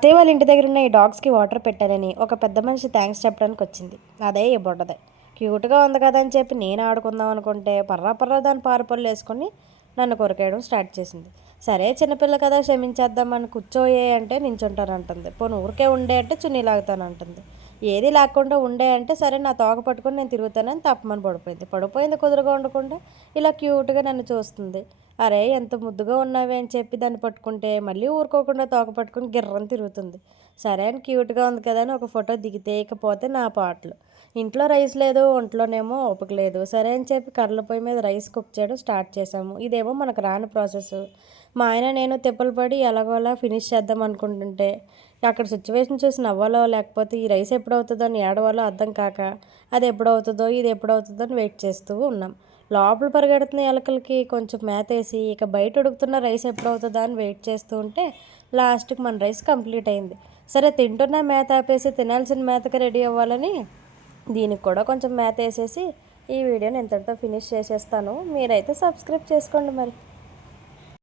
అత్తయ్య వాళ్ళ ఇంటి దగ్గర ఉన్న ఈ డాగ్స్కి వాటర్ పెట్టానని ఒక పెద్ద మనిషి థ్యాంక్స్ చెప్పడానికి వచ్చింది. అదే ఈ బుడ్డదే. క్యూట్గా ఉంది కదా అని చెప్పి నేను ఆడుకుందాం అనుకుంటే పర్రా దాని పారుపళ్ళు వేసుకొని నన్ను కొరికేయడం స్టార్ట్ చేసింది. సరే చిన్నపిల్ల కదా క్షమించేద్దామని కూర్చోయే అంటే నించుంటానంటుంది. పోను ఊరికే ఉండే అంటే చున్నీ లాగుతానంటుంది. ఏది లేకుండా ఉండే అంటే సరే నా తోక పట్టుకొని నేను తిరుగుతానని తప్పమని పడిపోయింది కుదురుగా ఉండకుండా ఇలా క్యూట్గా నన్ను చూస్తుంది. అరే ఎంత ముద్దుగా ఉన్నావే అని చెప్పి దాన్ని పట్టుకుంటే మళ్ళీ ఊరుకోకుండా తోక పట్టుకొని గిర్రని తిరుగుతుంది. సరే అని క్యూట్గా ఉంది కదా అని ఒక ఫోటో దిగితే ఇకపోతే నా పాటలు. ఇంట్లో రైస్ లేదు, ఒంట్లోనేమో ఓపిక లేదు. సరే అని చెప్పి కర్రల పొయ్యి మీద రైస్ కుక్ చేయడం స్టార్ట్ చేసాము. ఇదేమో మనకు రాని ప్రాసెస్. మా ఆయన నేను తిప్పలు పడి ఎలాగోలా ఫినిష్ చేద్దాం అనుకుంటుంటే అక్కడ సిచ్యువేషన్ చూసి నవ్వాలో లేకపోతే ఈ రైస్ ఎప్పుడవుతుందో అని ఏడవాలో అర్థం కాక అది ఎప్పుడవుతుందో ఇది ఎప్పుడవుతుందో అని వెయిట్ చేస్తూ ఉన్నాం. లోపల పరిగెడుతున్న ఎలకలకి కొంచెం మేత వేసి ఇక బయట ఉడుకుతున్న రైస్ ఎప్పుడవుతుందా అని వెయిట్ చేస్తూ ఉంటే లాస్ట్కి మన రైస్ కంప్లీట్ అయింది. సరే తింటున్న మేత ఆపేసి తినాల్సిన మేతకి రెడీ అవ్వాలని దీనికి కూడా కొంచెం మేత వేసేసి ఈ వీడియోని ఇంతటితో ఫినిష్ చేసేస్తాను. మీరైతే సబ్స్క్రైబ్ చేసుకోండి మరి.